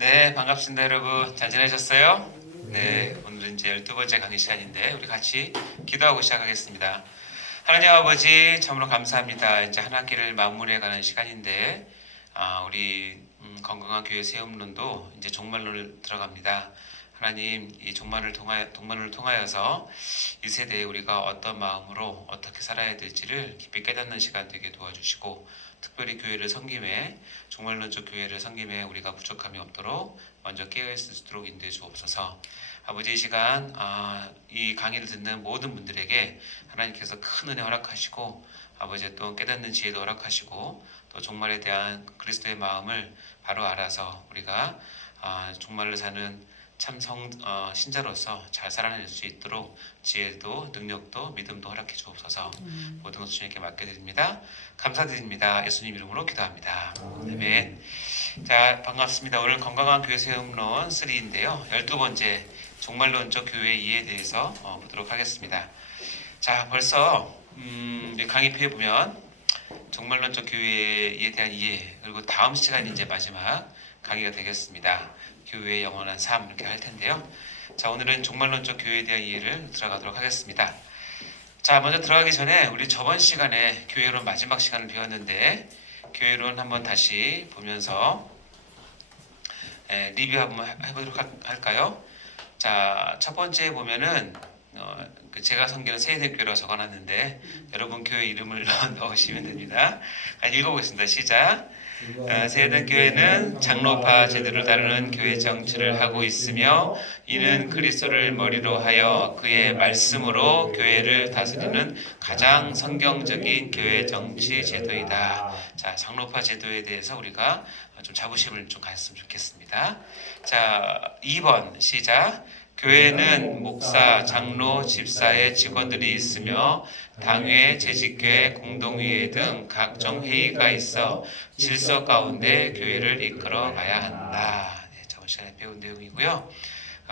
네, 반갑습니다, 여러분. 잘 지내셨어요? 네, 오늘은 이제 12번째 강의 시간인데, 우리 같이 기도하고 시작하겠습니다. 하나님 아버지, 참으로 감사합니다. 이제 한 학기를 마무리해가는 시간인데, 우리 건강한 교회 세움론도 이제 종말론을 들어갑니다. 하나님, 이 동반을 통하여서 이 세대에 우리가 어떤 마음으로 어떻게 살아야 될지를 깊이 깨닫는 시간 되게 도와주시고, 특별히 교회를 섬김에 종말론적 교회를 섬김에 우리가 부족함이 없도록 먼저 깨어있을 수 있도록 인도해 주옵소서. 아버지, 이 시간 이 강의를 듣는 모든 분들에게 하나님께서 큰 은혜 허락하시고, 아버지 또 깨닫는 지혜도 허락하시고, 또 종말에 대한 그리스도의 마음을 바로 알아서 우리가 종말을 사는 신자로서 잘 살아낼 수 있도록 지혜도 능력도 믿음도 허락해 주옵소서. 모든 것을 주님께 맡겨드립니다. 감사드립니다. 예수님 이름으로 기도합니다. 아멘. 자, 반갑습니다. 오늘 건강한 교회 세움론 3인데요. 12번째 종말론적 교회 이해에 대해서 보도록 하겠습니다. 자, 벌써 강의표에 보면 종말론적 교회에 대한 이해, 그리고 다음 시간이 이제 마지막 강의가 되겠습니다. 교회의 영원한 삶 이렇게 할 텐데요. 자, 오늘은 종말론적 교회에 대한 이해를 들어가도록 하겠습니다. 자, 먼저 들어가기 전에 우리 저번 시간에 교회론 마지막 시간을 배웠는데, 교회론 한번 다시 보면서 리뷰 한번 해보도록 할까요? 자, 첫 번째 보면은 제가 섬기는 세대교회라고 적어놨는데 여러분 교회 이름을 넣으시면 됩니다. 읽어보겠습니다. 시작. 세대교회는 장로파 제도를 다루는 교회 정치를 하고 있으며, 이는 그리스도를 머리로 하여 그의 말씀으로 교회를 다스리는 가장 성경적인 교회 정치 제도이다. 자, 장로파 제도에 대해서 우리가 좀 자부심을 좀 가졌으면 좋겠습니다. 자, 2번 시작. 교회는 목사, 장로, 집사의 직원들이 있으며 당회, 재직회, 공동회의 등 각종 회의가 있어 질서 가운데 교회를 이끌어 가야 한다. 네, 저번 시간에 배운 내용이고요.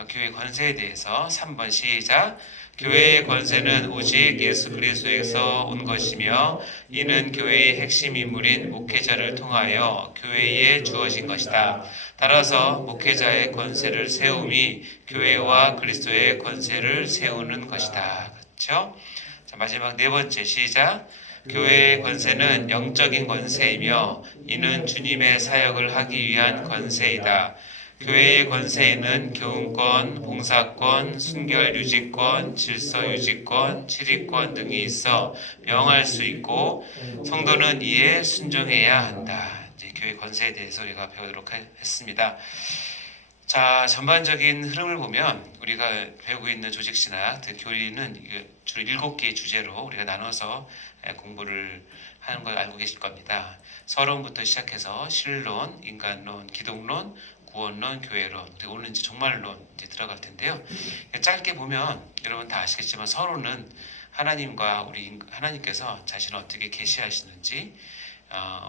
교회 권세에 대해서 3번 시작. 교회의 권세는 오직 예수 그리스도에서 온 것이며, 이는 교회의 핵심 인물인 목회자를 통하여 교회에 주어진 것이다. 따라서 목회자의 권세를 세움이 교회와 그리스도의 권세를 세우는 것이다. 그렇죠? 자, 마지막 네 번째 시작. 교회의 권세는 영적인 권세이며, 이는 주님의 사역을 하기 위한 권세이다. 교회의 권세에는 교훈권, 봉사권, 순결 유지권, 질서 유지권, 치리권 등이 있어 명할 수 있고, 성도는 이에 순종해야 한다. 이제 교회 권세에 대해서 우리가 배우도록 했습니다. 자, 전반적인 흐름을 보면 우리가 배우고 있는 조직신학, 교리는 주로 7개의 주제로 우리가 나눠서 공부를 하는 걸 알고 계실 겁니다. 서론부터 시작해서 신론, 인간론, 기독론, 구원론, 교회론, 그리고 오늘 이제 종말론 이제 들어갈 텐데요. 짧게 보면 여러분 다 아시겠지만 서론은 하나님과 하나님께서 자신을 어떻게 계시하시는지,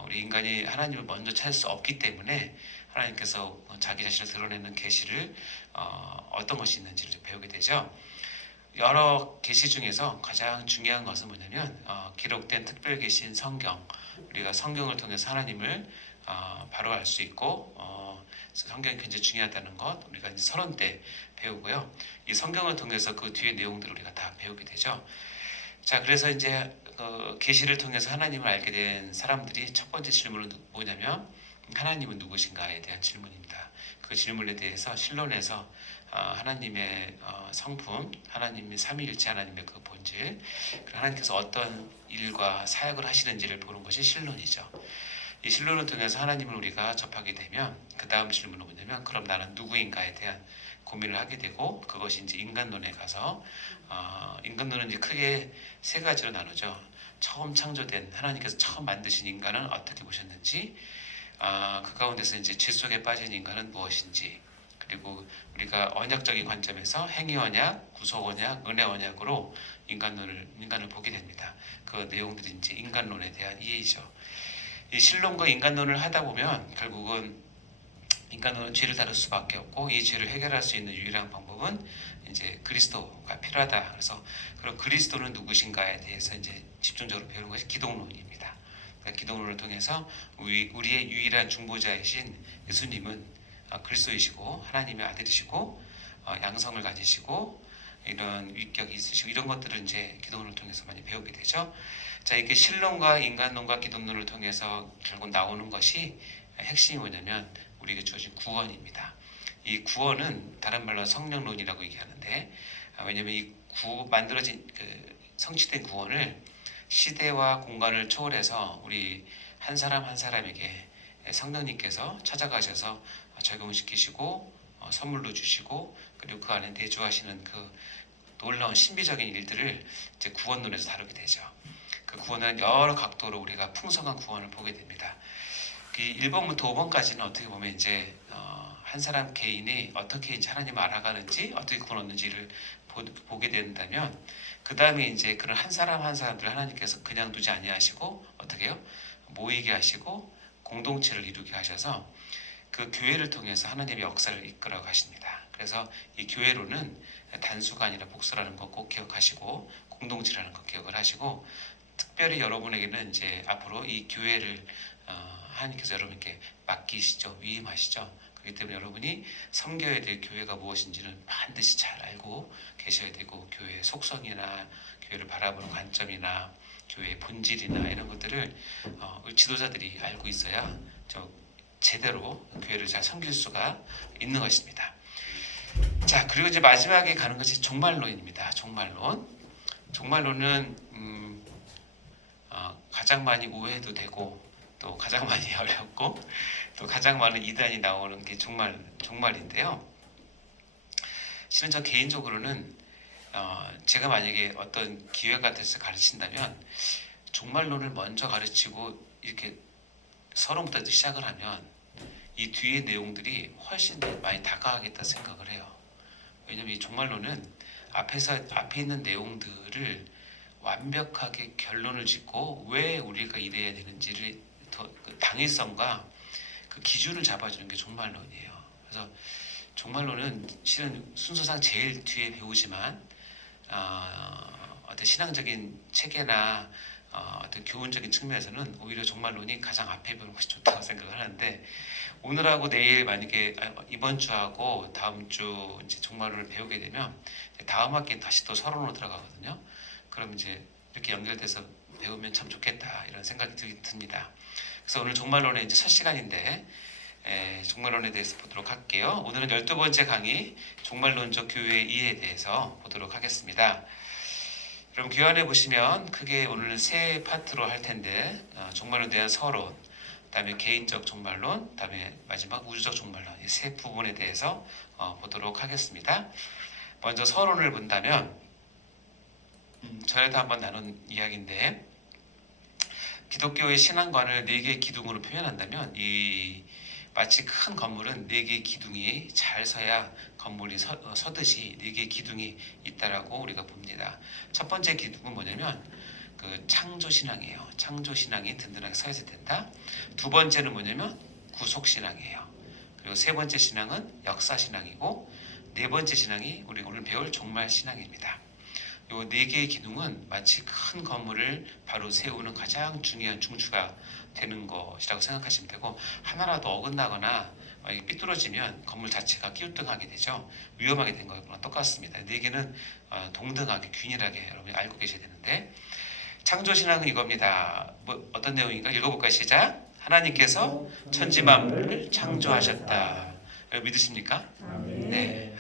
우리 인간이 하나님을 먼저 찾을 수 없기 때문에 하나님께서 자기 자신을 드러내는 계시를 어떤 것이 있는지를 배우게 되죠. 여러 계시 중에서 가장 중요한 것은 뭐냐면 기록된 특별 계시인 성경, 우리가 성경을 통해서 하나님을 바로 알 수 있고, 성경이 굉장히 중요하다는 것 우리가 이제 서론 때 배우고요. 이 성경을 통해서 그 뒤에 내용들을 우리가 다 배우게 되죠. 자, 그래서 이제 계시를 통해서 하나님을 알게 된 사람들이 첫 번째 질문은 뭐냐면, 하나님은 누구신가에 대한 질문입니다. 그 질문에 대해서 신론에서 하나님의 성품, 하나님의 삼위일체 하나님의 그 본질, 하나님께서 어떤 일과 사역을 하시는지를 보는 것이 신론이죠. 이 신론을 통해서 하나님을 우리가 접하게 되면 그 다음 질문은 뭐냐면, 그럼 나는 누구인가에 대한 고민을 하게 되고, 그것이 이제 인간론에 가서 인간론은 이제 크게 세 가지로 나누죠. 처음 창조된 하나님께서 처음 만드신 인간은 어떻게 보셨는지, 그 가운데서 이제 죄 속에 빠진 인간은 무엇인지, 그리고 우리가 언약적인 관점에서 행위 언약, 구속 언약, 은혜 언약으로 인간을 보게 됩니다. 그 내용들이 이제 인간론에 대한 이해이죠. 이 신론과 인간론을 하다 보면 결국은 인간은 죄를 다룰 수밖에 없고, 이 죄를 해결할 수 있는 유일한 방법은 이제 그리스도가 필요하다. 그래서 그럼 그리스도는 누구신가에 대해서 이제 집중적으로 배우는 것이 기독론입니다. 그러니까 기독론을 통해서 우리의 유일한 중보자이신 예수님은 그리스도이시고 하나님의 아들이시고 양성을 가지시고 이런 위격이 있으시고 이런 것들을 이제 기독론을 통해서 많이 배우게 되죠. 자, 이렇게 신론과 인간론과 기독론을 통해서 결국 나오는 것이 핵심이 뭐냐면 우리에게 주어진 구원입니다. 이 구원은 다른 말로 성령론이라고 얘기하는데 왜냐하면 이 만들어진 성취된 구원을 시대와 공간을 초월해서 우리 한 사람 한 사람에게 성령님께서 찾아가셔서 적용시키시고 선물로 주시고 그리고 그 안에 내주하시는 그 놀라운 신비적인 일들을 이제 구원론에서 다루게 되죠. 그 구원은 여러 각도로 우리가 풍성한 구원을 보게 됩니다. 1번부터 5번까지는 어떻게 보면 이제 한 사람 개인이 어떻게 이제 하나님을 알아가는지 어떻게 구원 얻는지를 보게 된다면 그 다음에 이제 그런 한 사람 한 사람들 하나님께서 그냥 두지 아니하시고 어떻게 해요? 모이게 하시고 공동체를 이루게 하셔서 그 교회를 통해서 하나님의 역사를 이끌어 가십니다. 그래서 이 교회로는 단수가 아니라 복수라는 거 꼭 기억하시고 공동체라는 거 기억을 하시고 특별히 여러분에게는 이제 앞으로 이 교회를 하나님께서 여러분께 맡기시죠. 위임하시죠. 그렇기 때문에 여러분이 섬겨야 될 교회가 무엇인지는 반드시 잘 알고 계셔야 되고 교회의 속성이나 교회를 바라보는 관점이나 교회의 본질이나 이런 것들을 지도자들이 알고 있어야 제대로 교회를 잘 섬길 수가 있는 것입니다. 자, 그리고 이제 마지막에 가는 것이 종말론입니다. 종말론은 가장 많이 오해도 되고 또 가장 많이 어렵고 또 가장 많은 이단이 나오는 게 종말인데요. 실은 저 개인적으로는 제가 만약에 어떤 기회 같아서 가르친다면 종말론을 먼저 가르치고 이렇게 서론부터 시작을 하면 이 뒤의 내용들이 훨씬 많이 다가가겠다 생각을 해요. 왜냐하면 이 종말론은 앞에 있는 내용들을 완벽하게 결론을 짓고 왜 우리가 이래야 되는지를 그 당위성과 그 기준을 잡아주는 게 종말론이에요. 그래서 종말론은 실은 순서상 제일 뒤에 배우지만 어떤 신앙적인 체계나 어떤 교훈적인 측면에서는 오히려 종말론이 가장 앞에 배우는 것이 좋다고 생각을 하는데 오늘하고 내일 만약에 이번 주하고 다음 주 이제 종말론을 배우게 되면 다음 학기에 다시 또 서론으로 들어가거든요. 그럼 이제 이렇게 연결돼서 배우면 참 좋겠다 이런 생각이 듭니다. 그래서 오늘 종말론의 이제 첫 시간인데 종말론에 대해서 보도록 할게요. 오늘은 12번째 강의 종말론적 교회의 이해에 대해서 보도록 하겠습니다. 여러분 교환해 보시면 크게 오늘은 세 파트로 할 텐데 종말론에 대한 서론, 그다음에 개인적 종말론, 그다음에 마지막 우주적 종말론 이 세 부분에 대해서 보도록 하겠습니다. 먼저 서론을 본다면 전에도 한번 나눈 이야기인데 기독교의 신앙관을 4개의 기둥으로 표현한다면 이 마치 큰 건물은 4개의 기둥이 잘 서야 건물이 서듯이 4개의 기둥이 있다라고 우리가 봅니다. 첫 번째 기둥은 뭐냐면 그 창조신앙이에요. 창조신앙이 든든하게 서 있어야 된다. 두 번째는 뭐냐면 구속신앙이에요. 그리고 세 번째 신앙은 역사신앙이고 네 번째 신앙이 우리 오늘 배울 종말신앙입니다. 이 4개의 기둥은 마치 큰 건물을 바로 세우는 가장 중요한 중추가 되는 것이라고 생각하시면 되고 하나라도 어긋나거나 삐뚤어지면 건물 자체가 끼우뚱하게 되죠. 위험하게 된 거랑 똑같습니다. 4개는 동등하게 균일하게 여러분이 알고 계셔야 되는데 창조신앙은 이겁니다. 어떤 내용인가 읽어볼까요? 시작. 하나님께서 천지만물을 창조하셨다. 믿으십니까? 네,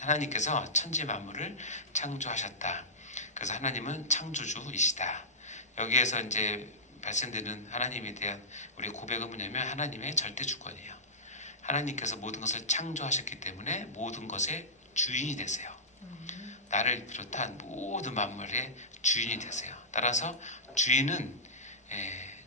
하나님께서 천지만물을 창조하셨다. 그래서 하나님은 창조주이시다. 여기에서 이제 발생되는 하나님에 대한 우리 고백은 뭐냐면 하나님의 절대 주권이에요. 하나님께서 모든 것을 창조하셨기 때문에 모든 것의 주인이 되세요. 나를 비롯한 모든 만물의 주인이 되세요. 따라서 주인은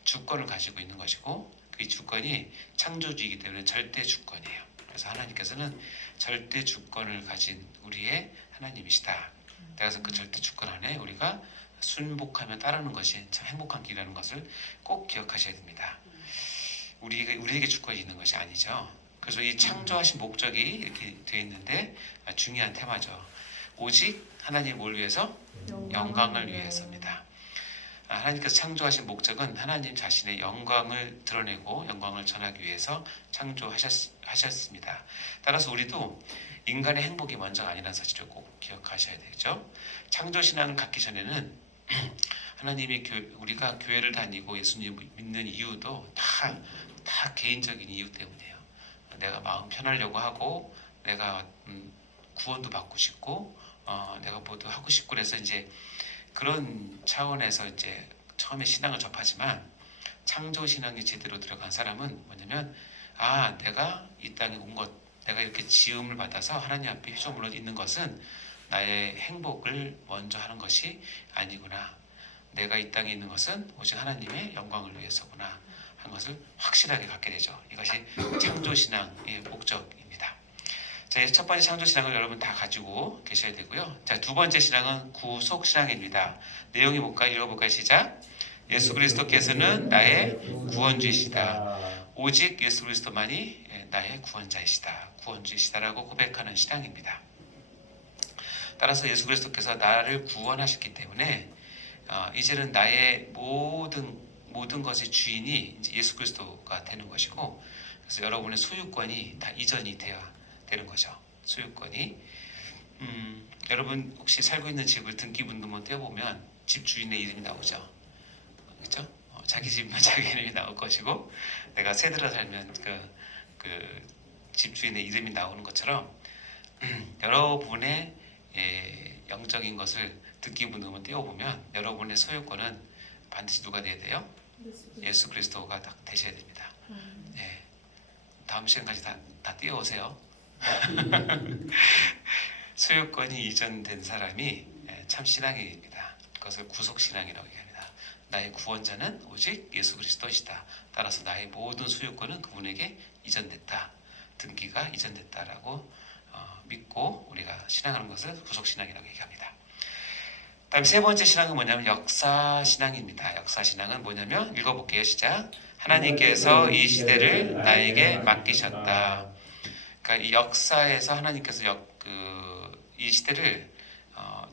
주권을 가지고 있는 것이고 그 주권이 창조주이기 때문에 절대 주권이에요. 그래서 하나님께서는 절대 주권을 가진 우리의 하나님이시다. 그래서 그 절대 주권 안에 우리가 순복하며 따르는 것이 참 행복한 길이라는 것을 꼭 기억하셔야 됩니다. 우리에게 주권이 있는 것이 아니죠. 그래서 이 창조하신 목적이 이렇게 되어 있는데 중요한 테마죠. 오직 하나님 뭘 위해서? 영광을 위해서입니다. 하나님께서 창조하신 목적은 하나님 자신의 영광을 드러내고 영광을 전하기 위해서 창조하셨습니다. 따라서 우리도 인간의 행복이 먼저가 아니라는 사실을 꼭 기억하셔야 되죠. 창조신앙을 갖기 전에는 하나님이 우리가 교회를 다니고 예수님 믿는 이유도 다 개인적인 이유 때문이에요. 내가 마음 편하려고 하고 내가 구원도 받고 싶고 내가 뭐도 하고 싶고 그래서 이제 그런 차원에서 이제 처음에 신앙을 접하지만 창조 신앙이 제대로 들어간 사람은 뭐냐면 내가 이 땅에 온 것, 내가 이렇게 지음을 받아서 하나님 앞에 피조물로 있는 것은 나의 행복을 먼저 하는 것이 아니구나. 내가 이 땅에 있는 것은 오직 하나님의 영광을 위해서구나 하는 것을 확실하게 갖게 되죠. 이것이 창조 신앙의 목적입니다. 자, 첫 번째 창조 신앙을 여러분 다 가지고 계셔야 되고요. 자, 두 번째 신앙은 구속 신앙입니다. 내용이 뭘까요? 읽어볼까요? 시작. 예수 그리스도께서는 나의 구원주이시다. 오직 예수 그리스도만이 나의 구원자이시다. 구원주이시다라고 고백하는 신앙입니다. 따라서 예수 그리스도께서 나를 구원하셨기 때문에 이제는 나의 모든 것의 주인이 이제 예수 그리스도가 되는 것이고, 그래서 여러분의 소유권이 다 이전이 되어야 되는 거죠. 소유권이. 여러분 혹시 살고 있는 집을 등기부등본 떼어보면 집 주인의 이름이 나오죠. 그렇죠? 자기 집은 자기 이름이 나올 것이고, 내가 새들어 살면 그 집주인의 이름이 나오는 것처럼 여러분의 영적인 것을 등기부등본 떼어보면 여러분의 소유권은 반드시 누가 돼야 돼요? 예수 그리스도가 딱 되셔야 됩니다. 다음 시간까지 다 띄워오세요. 소유권이 이전된 사람이 참 신앙입니다. 그것을 구속신앙이라고 얘기합니다. 나의 구원자는 오직 예수 그리스도시다. 따라서 나의 모든 소유권은 그분에게 이전됐다. 등기가 이전됐다라고 믿고 우리가 신앙하는 것을 구속신앙이라고 얘기합니다. 다음 세 번째 신앙은 뭐냐면 역사신앙입니다. 역사신앙은 뭐냐면 읽어볼게요. 시작. 하나님께서 이 시대를 나에게 맡기셨다. 그러니까 이 역사에서 하나님께서 이 시대를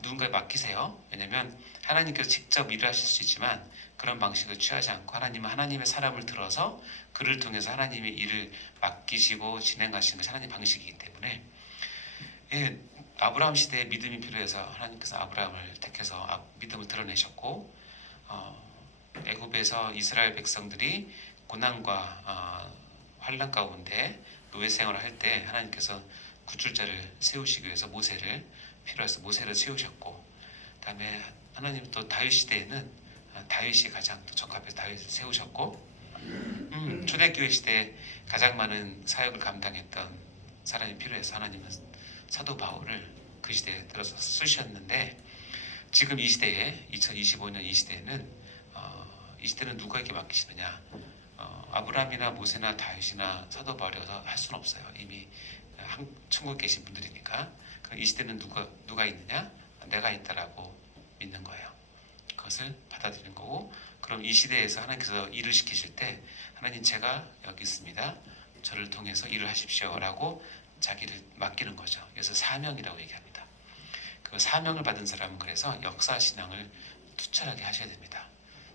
누군가에 맡기세요. 왜냐하면 하나님께서 직접 일을 하실 수 있지만 그런 방식을 취하지 않고 하나님은 하나님의 사람을 들어서 그를 통해서 하나님의 일을 맡기시고 진행하시는 것이 하나님 방식이기 때문에 아브라함 시대에 믿음이 필요해서 하나님께서 아브라함을 택해서 믿음을 드러내셨고, 애굽에서 이스라엘 백성들이 고난과 환난 가운데 노예 생활을 할 때 하나님께서 구출자를 세우시기 위해서 필요해서 모세를 세우셨고, 그다음에 하나님 또 다윗 시대에는 다윗이 가장 또 적합해서 다윗을 세우셨고, 초대교회 시대에 가장 많은 사역을 감당했던 사람이 필요해서 하나님은 사도 바울을 그 시대에 들어서 쓰셨는데, 지금 이 시대에 2025년 이 시대에는 누구에게 맡기시느냐? 아브라함이나 모세나 다윗이나 사도 바울이어서 할 수는 없어요. 이미 천국에 계신 분들이니까. 이 시대는 누가 있느냐? 내가 있다라고 믿는 거예요. 그것을 받아들이는 거고, 그럼 이 시대에서 하나님께서 일을 시키실 때 하나님 제가 여기 있습니다. 저를 통해서 일을 하십시오라고 자기를 맡기는 거죠. 그래서 사명이라고 얘기합니다. 그 사명을 받은 사람은 그래서 역사신앙을 투철하게 하셔야 됩니다.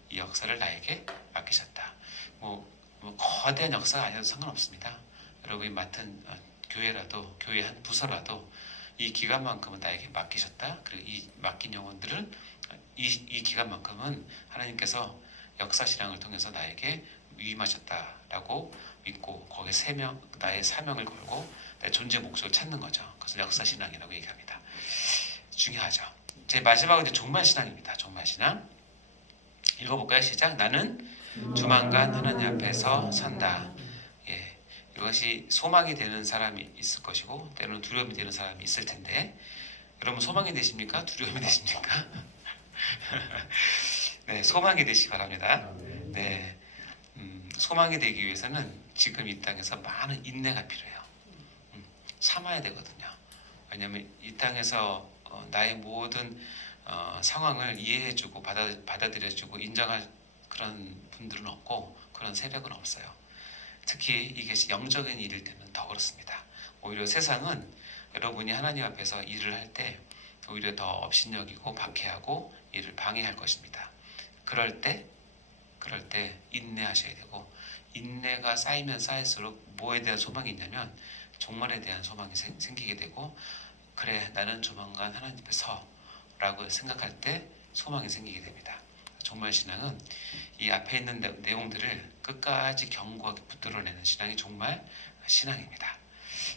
이 역사를 나에게 맡기셨다. 거대한 역사가 아니어도 상관없습니다. 여러분이 맡은 교회 한 부서라도 이 기간만큼은 나에게 맡기셨다. 그리고 이 맡긴 영혼들은 이 기간만큼은 하나님께서 역사신앙을 통해서 나에게 위임하셨다라고 믿고 거기에 나의 사명을 걸고 내 존재 목적을 찾는 거죠. 그것을 역사신앙이라고 얘기합니다. 중요하죠. 제 마지막은 이제 종말신앙입니다. 종말신앙. 읽어볼까요? 시작. 나는 조만간 하나님 앞에서 산다. 이것이 소망이 되는 사람이 있을 것이고 때로는 두려움이 되는 사람이 있을 텐데, 여러분 소망이 되십니까? 두려움이 되십니까? 네, 소망이 되시기 바랍니다. 네, 소망이 되기 위해서는 지금 이 땅에서 많은 인내가 필요해요. 참아야 되거든요. 왜냐하면 이 땅에서 나의 모든 상황을 이해해주고 받아들여주고 인정할 그런 분들은 없고 그런 세력은 없어요. 특히 이게 영적인 일일 때는 더 그렇습니다. 오히려 세상은 여러분이 하나님 앞에서 일을 할 때 오히려 더 업신여기고 박해하고 일을 방해할 것입니다. 그럴 때 인내하셔야 되고, 인내가 쌓이면 쌓일수록 뭐에 대한 소망이 있냐면 종말에 대한 소망이 생기게 되고, 그래 나는 조만간 하나님 앞에 서라고 생각할 때 소망이 생기게 됩니다. 종말 신앙은 이 앞에 있는 내용들을 끝까지 견고하게 붙들어내는 신앙이 종말 신앙입니다.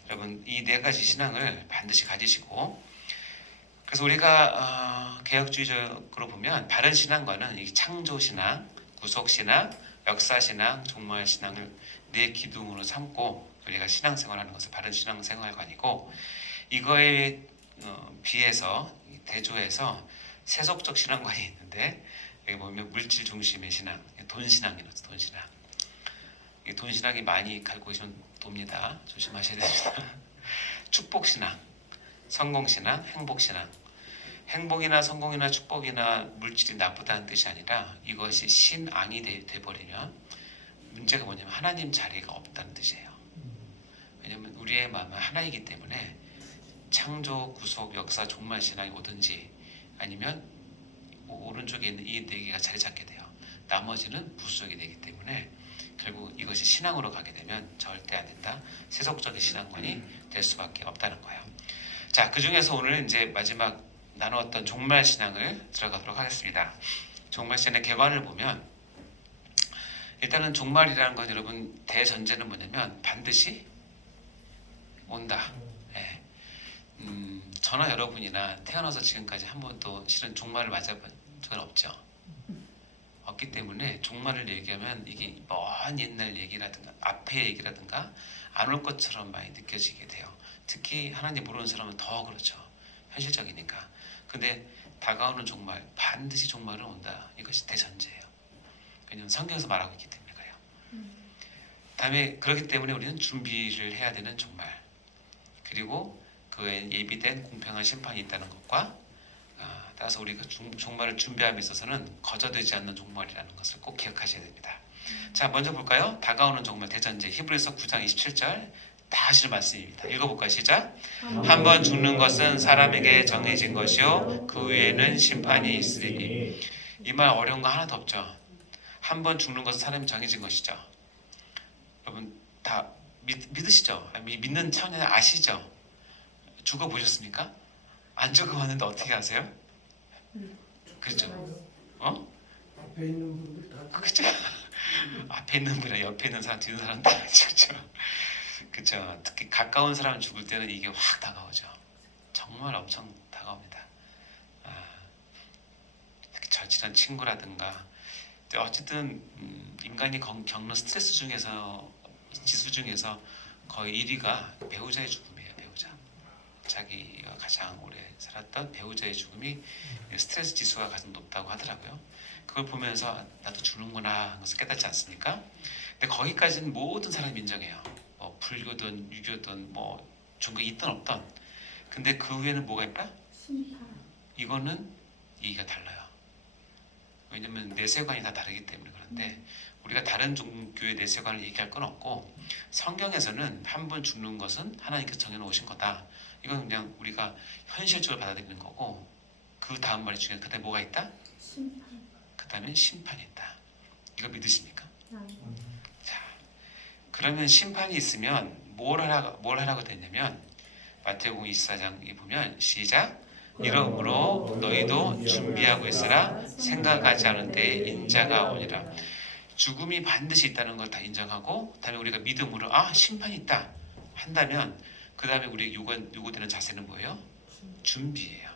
여러분 이 네 가지 신앙을 반드시 가지시고, 그래서 우리가 개혁주의적으로 보면 바른 신앙과는 이 창조 신앙, 구속 신앙, 역사 신앙, 종말 신앙을 네 기둥으로 삼고 우리가 신앙생활하는 것을 바른 신앙생활관이고, 이거에 비해서 대조해서 세속적 신앙관이 있는데, 여기 보면 물질 중심의 신앙, 돈 신앙이라서 돈 신앙. 이 돈 신앙이 많이 갈고 계시면 돕니다. 조심하셔야 됩니다. 축복 신앙, 성공 신앙, 행복 신앙. 행복이나 성공이나 축복이나 물질이 나쁘다는 뜻이 아니라 이것이 신앙이 돼버리면 문제가 뭐냐면 하나님 자리가 없다는 뜻이에요. 왜냐하면 우리의 마음은 하나이기 때문에 창조, 구속, 역사, 종말 신앙이 오든지 아니면 오른쪽에 있는 이 네 개가 자리 잡게 돼요. 나머지는 부수적이 되기 때문에 결국 이것이 신앙으로 가게 되면 절대 안 된다. 세속적인 신앙관이 될 수밖에 없다는 거예요. 자, 그 중에서 오늘 이제 마지막 나누었던 종말 신앙을 들어가도록 하겠습니다. 종말 신앙의 개관을 보면 일단은 종말이라는 건 여러분 대전제는 뭐냐면 반드시 온다. 예. 저나 여러분이나 태어나서 지금까지 한 번도 실은 종말을 맞아본 적은 없죠. 없기 때문에 종말을 얘기하면 이게 먼 옛날 얘기라든가 앞의 얘기라든가 안 올 것처럼 많이 느껴지게 돼요. 특히 하나님 모르는 사람은 더 그렇죠. 현실적이니까. 근데 다가오는 종말, 반드시 종말은 온다. 이것이 대전제예요. 왜냐하면 성경에서 말하고 있기 때문에 그래요. 다음에 그렇기 때문에 우리는 준비를 해야 되는 종말, 그리고 그에 예비된 공평한 심판이 있다는 것과 따라서 우리가 종말을 준비함에 있어서는 거저되지 않는 종말이라는 것을 꼭 기억하셔야 됩니다. 자, 먼저 볼까요? 다가오는 종말 대전제 히브리서 9장 27절 다 하실 말씀입니다. 읽어볼까요? 시작. 한 번 죽는 것은 사람에게 정해진 것이요 그 위에는 심판이 있으리니. 이 말 어려운 거 하나도 없죠. 한 번 죽는 것은 사람이 정해진 것이죠. 여러분 다 믿으시죠? 믿는 차원에 아시죠? 죽어보셨습니까? 안 죽어봤는데 어떻게 아세요? 그렇죠? 앞에 있는 분들 다 그렇죠? 앞에 있는 분이랑 옆에 있는 사람, 뒤에 있는 사람 다 그렇죠? 그렇죠? 특히 가까운 사람 죽을 때는 이게 확 다가오죠. 정말 엄청 다가옵니다. 특히 절친한 친구라든가. 어쨌든 인간이 겪는 스트레스 중에서 지수 중에서 거의 1위가 배우자의 죽음이에요. 배우자. 자기가 가장 오래 살았던 배우자의 죽음이 스트레스 지수가 가장 높다고 하더라고요. 그걸 보면서 나도 죽는구나 하면서 깨닫지 않습니까? 근데 거기까지는 모든 사람이 인정해요. 뭐 불교든 유교든 뭐 종교가 있든 없든. 근데 그 위에는 뭐가 있다? 이거는 얘기가 달라요. 왜냐면 내세관이 다 다르기 때문에. 그런데 우리가 다른 종교의 내세관을 얘기할 건 없고, 성경에서는 한 번 죽는 것은 하나님께서 정해놓으신 거다. 이건 그냥 우리가 현실적으로 받아들이는 거고, 그 다음 말이 중요한, 그 다음에 뭐가 있다? 심판. 그 다음에 심판이 있다. 이거 믿으십니까? 자, 그러면 심판이 있으면 뭘 하라고 됐냐면 마태복음 24장에 보면 시작. 이러므로 너희도 준비하고 있으라. 생각하지 않은 때에 인자가 오니라. 죽음이 반드시 있다는 걸 다 인정하고, 그다음에 우리가 믿음으로 심판이 있다 한다면 그 다음에 우리 요구되는 자세는 뭐예요? 준비예요.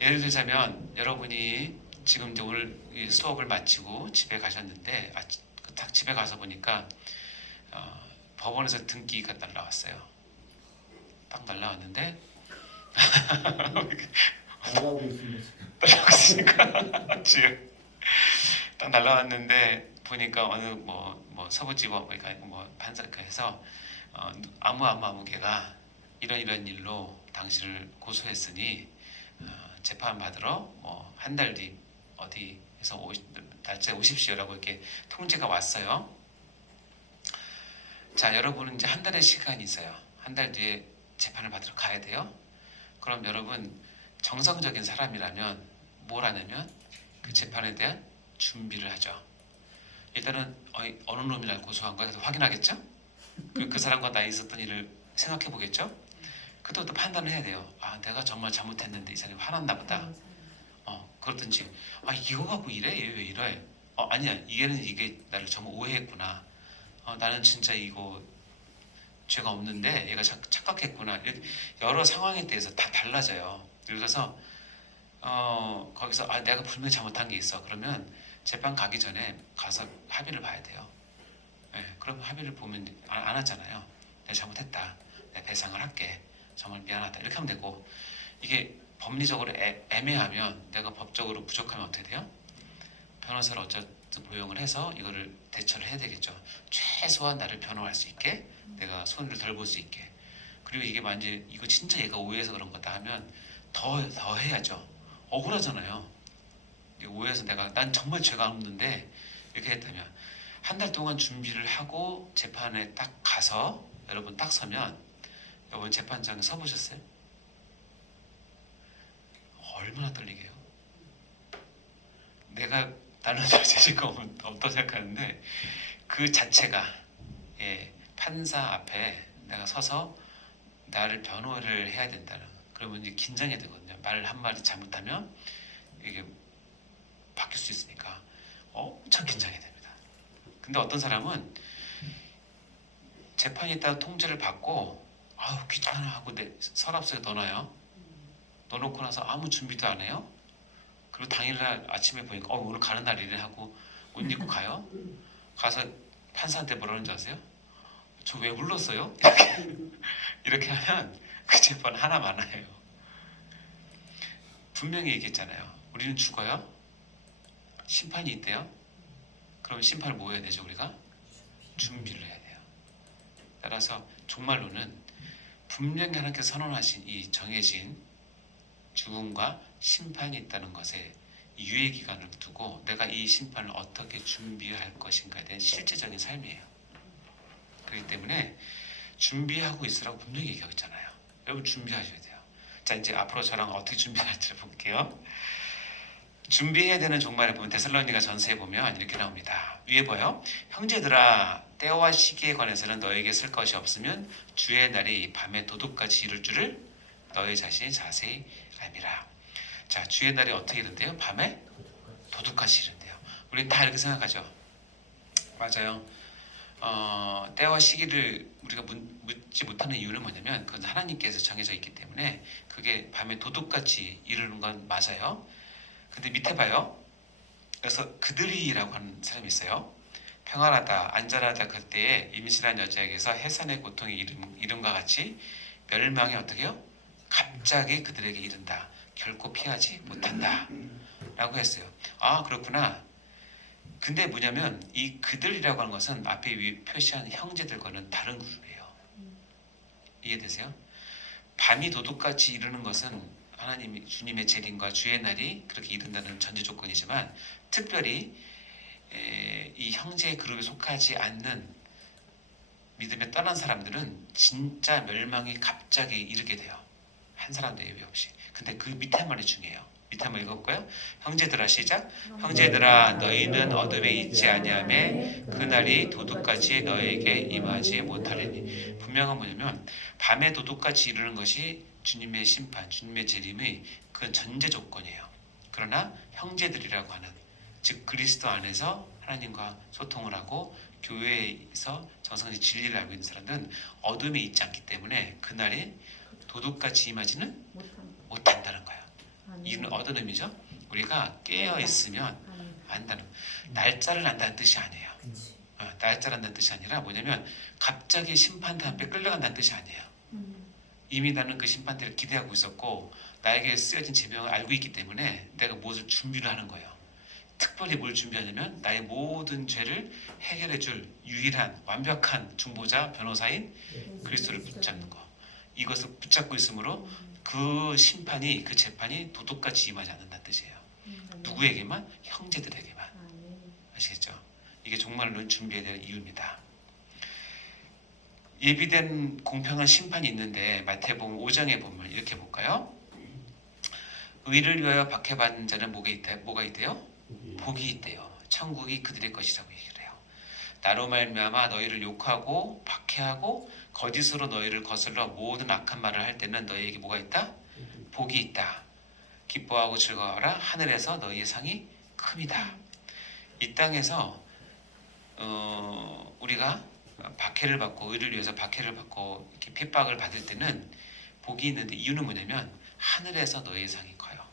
예를 들자면 여러분이 지금 이제 오늘 수업을 마치고 집에 가셨는데 딱 집에 가서 보니까 법원에서 등기가 날라왔어요. 딱 날라왔는데 나가고 있습니다. 날라왔으니까 지금 딱 날라왔는데 보니까 어느 뭐 서부지법 그러니까 뭐 판사가 해서 아무 개가 이런 일로 당신을 고소했으니 재판 받으러 뭐 한 달 뒤 어디에서 날짜에 오십시오라고 이렇게 통지가 왔어요. 자, 여러분은 이제 한 달의 시간이 있어요. 한 달 뒤에 재판을 받으러 가야 돼요. 그럼 여러분 정상적인 사람이라면 뭘 하냐면 그 재판에 대한 준비를 하죠. 일단은 어느 놈이 날 고소한 거야? 확인하겠죠? 그 사람과 나 있었던 일을 생각해 보겠죠? 그것도 또 판단을 해야 돼요. 아, 내가 정말 잘못했는데 이 사람이 화났나 보다. 그렇든지, 아, 이거 갖고 이래? 얘 왜 이래? 아니야, 이게 나를 정말 오해했구나. 나는 진짜 이거 죄가 없는데 얘가 착각했구나. 여러 상황에 대해서 다 달라져요. 그래서 거기서 내가 분명히 잘못한 게 있어. 그러면 재판 가기 전에 가서 합의를 봐야 돼요. 그럼 합의를 보면 안 하잖아요. 내가 잘못했다. 내가 배상을 할게. 정말 미안하다. 이렇게 하면 되고, 이게 법리적으로 애매하면, 내가 법적으로 부족하면 어떻게 돼요? 변호사를 어쨌든 고용을 해서 이거를 대처를 해야 되겠죠. 최소한 나를 변호할 수 있게, 내가 손해를 덜 볼 수 있게. 그리고 이게 만약에 이거 진짜 얘가 오해해서 그런 거다 하면 더 해야죠. 억울하잖아요. 오해해서 난 정말 죄가 없는데 이렇게 했다면, 한 달 동안 준비를 하고 재판에 딱 가서 여러분 딱 서면, 여러분 재판장에 서보셨어요? 얼마나 떨리게요. 나는 죄가 없다고 생각하는데, 그 자체가, 판사 앞에 내가 서서 나를 변호를 해야 된다는, 그러면 이제 긴장이 되거든요. 말 한마디 잘못하면 이게 바뀔 수 있으니까 엄청 긴장이 됩니다. 근데 어떤 사람은 재판이 있다가 통지를 받고, 아우 귀찮아 하고 내 서랍속에 넣어놔요. 넣어놓고 나서 아무 준비도 안 해요. 그리고 당일날 아침에 보니까 오늘 가는 날이네 하고 옷 입고 가요. 가서 판사한테 뭐라는 줄 아세요? 저 왜 불렀어요? 이렇게 하면 그 재판 하나 많아요. 분명히 얘기했잖아요. 우리는 죽어요. 심판이 있대요. 그럼 심판을 뭐 해야 되죠? 우리가 준비를 해야 돼요. 따라서 종말로는 분명히 하나님께서 선언하신 이 정해진 죽음과 심판이 있다는 것에 유예 기간을 두고 내가 이 심판을 어떻게 준비할 것인가에 대한 실제적인 삶이에요. 그렇기 때문에 준비하고 있으라고 분명히 얘기하고 있잖아요. 여러분 준비하셔야 돼요. 자, 이제 앞으로 저랑 어떻게 준비할지를 볼게요. 준비해야 되는 종말에 보면 데살로니가 전서에 보면 이렇게 나옵니다. 위에 보여? 형제들아, 때와 시기에 관해서는 너에게 쓸 것이 없으면 주의 날이 밤에 도둑같이 이룰 줄을 너희 자신이 자세히 알미라. 자, 주의 날이 어떻게 이른대요? 밤에 도둑같이 이른대요. 우리 다 이렇게 생각하죠. 맞아요. 때와 시기를 우리가 묻지 못하는 이유는 뭐냐면, 그건 하나님께서 정해져 있기 때문에 그게 밤에 도둑같이 이르는 건 맞아요. 근데 밑에 봐요. 그래서 그들이라고 하는 사람이 있어요. 평안하다, 안전하다 그때에 임신한 여자에게서 해산의 고통이 이름과 같이 멸망이 어떻게 해요? 갑자기 그들에게 이른다. 결코 피하지 못한다. 라고 했어요. 아, 그렇구나. 근데 뭐냐면 이 그들이라고 하는 것은 앞에 위 표시한 형제들과는 다른 그룹이에요. 이해되세요? 밤이 도둑같이 이르는 것은 하나님이 주님의 재림과 주의 날이 그렇게 이른다는 전제 조건이지만, 특별히 이 형제 그룹에 속하지 않는 믿음에 떠난 사람들은 진짜 멸망이 갑자기 이르게 돼요. 한 사람도 예외 없이. 근데 그 밑에 말이 중요해요. 밑에 한번 읽어볼까요? 형제들아, 시작. 형제들아, 너희는 어둠에 있지 아니하매 그날이 도둑같이 너에게 임하지 못하리니. 분명한 뭐냐면 밤에 도둑같이 이르는 것이 주님의 심판, 주님의 재림의 그 전제 조건이에요. 그러나 형제들이라고 하는, 즉 그리스도 안에서 하나님과 소통을 하고 교회에서 정성의 진리를 알고 있는 사람들은 어둠에 있지 않기 때문에 그날이 도둑같이 임하지는 못한다는 거예요. 이는 어떤 의미죠? 우리가 깨어 있으면 안다는, 날짜를 안다는 뜻이 아니에요. 날짜를 안다는 뜻이 아니라 뭐냐면 갑자기 심판대 앞에 끌려간다는 뜻이 아니에요. 이미 나는 그 심판대를 기대하고 있었고 나에게 쓰여진 제명을 알고 있기 때문에 내가 무엇을 준비를 하는 거예요. 특별히 뭘 준비하냐면 나의 모든 죄를 해결해 줄 유일한 완벽한 중보자 변호사인 그리스도를 붙잡는 거. 이것을 붙잡고 있으므로 그 심판이, 그 재판이 도둑같이 임하지 않는다는 뜻이에요. 누구에게만? 형제들에게만. 아시겠죠? 이게 종말론 준비해야 될 이유입니다. 예비된 공평한 심판이 있는데 마태복음 5장에 보면 이렇게 볼까요? 의를 위하여 박해받는 자는 뭐가 있대요? 복이 있대요. 천국이 그들의 것이라고 얘기를 해요. 나로 말미암아 너희를 욕하고 박해하고 거짓으로 너희를 거슬러 모든 악한 말을 할 때는 너희에게 뭐가 있다? 복이 있다. 기뻐하고 즐거워하라. 하늘에서 너희의 상이 큼이다. 이 땅에서 우리가 박해를 받고 의를 위해서 박해를 받고 이렇게 핍박을 받을 때는 복이 있는데 이유는 뭐냐면 하늘에서 너희의 상이 커요.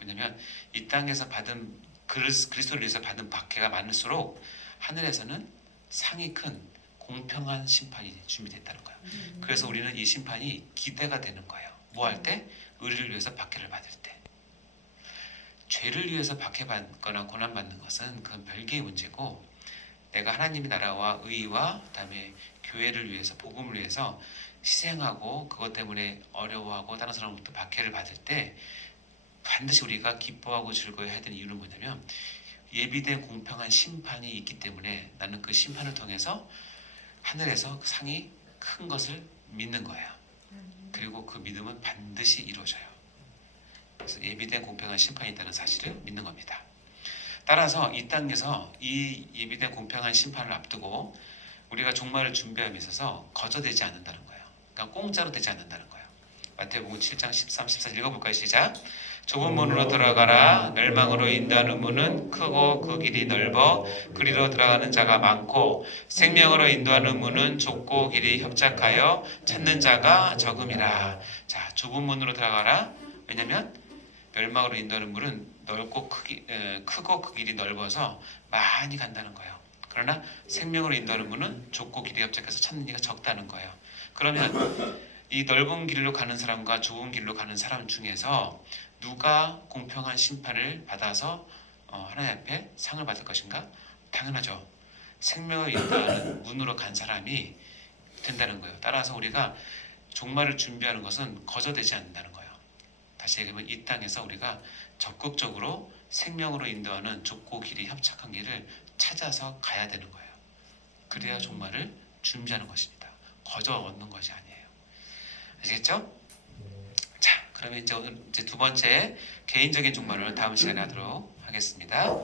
왜냐면 이 땅에서 받은 그리스도를 위해서 받은 박해가 많을수록 하늘에서는 상이 큰 공평한 심판이 준비됐다는 거예요. 그래서 우리는 이 심판이 기대가 되는 거예요. 뭐 할 때? 의를 위해서 박해를 받을 때. 죄를 위해서 박해받거나 고난받는 것은 그건 별개의 문제고, 내가 하나님의 나라와 의와 그다음에 교회를 위해서 복음을 위해서 희생하고 그것 때문에 어려워하고 다른 사람으로부터 박해를 받을 때 반드시 우리가 기뻐하고 즐거워해야 되는 이유는 뭐냐면 예비된 공평한 심판이 있기 때문에 나는 그 심판을 통해서 하늘에서 상이 큰 것을 믿는 거야. 그리고 그 믿음은 반드시 이루어져요. 그래서 예비된 공평한 심판이 있다는 사실을 믿는 겁니다. 따라서 이 땅에서 이 예비된 공평한 심판을 앞두고 우리가 종말을 준비함에 있어서 거저되지 않는다는 거예요. 그러니까 공짜로 되지 않는다는 거예요. 마태복음 7장 13, 14 읽어볼까요? 시작. 좁은 문으로 들어가라. 멸망으로 인도하는 문은 크고 그 길이 넓어 그리로 들어가는 자가 많고 생명으로 인도하는 문은 좁고 길이 협착하여 찾는 자가 적음이라. 자, 좁은 문으로 들어가라. 왜냐면 멸망으로 인도하는 문은 넓고 크고 그 길이 넓어서 많이 간다는 거예요. 그러나 생명으로 인도하는 문은 좁고 길이 협착해서 찾는 이가 적다는 거예요. 그러면 이 넓은 길로 가는 사람과 좁은 길로 가는 사람 중에서 누가 공평한 심판을 받아서 하나님 앞에 상을 받을 것인가? 당연하죠. 생명을 인도하는 문으로 간 사람이 된다는 거예요. 따라서 우리가 종말을 준비하는 것은 거저되지 않는다는 거예요. 다시 얘기하면 이 땅에서 우리가 적극적으로 생명으로 인도하는 좁고 길이 협착한 길을 찾아서 가야 되는 거예요. 그래야 종말을 준비하는 것입니다. 거저 얻는 것이 아니에요. 아시겠죠? 자, 그러면 이제 오늘 두 번째 개인적인 종말을 다음 시간에 하도록 하겠습니다.